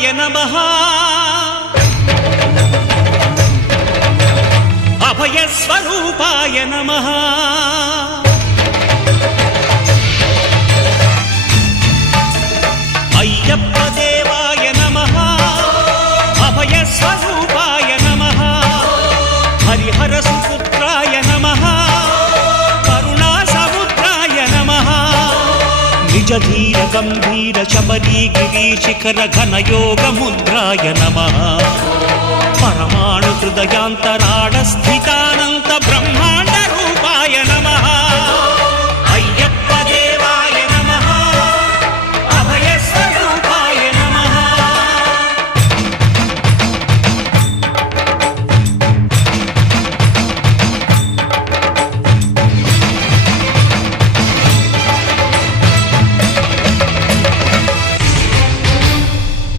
దేవాయ నమః అభయస్వరూపాయ నమః అయ్యప్ప దేవాయ నమః అభయస్వరూపాయ నమః హరిహర సుపుత్రాయ నమః కరుణా సముద్రాయ నమః నిజ ధీర గంభీర శబరీ గిరీశిఖర ఘనయోగ ముద్రాయ నమః పరమాణు హృదయాంతరాళ స్థితాన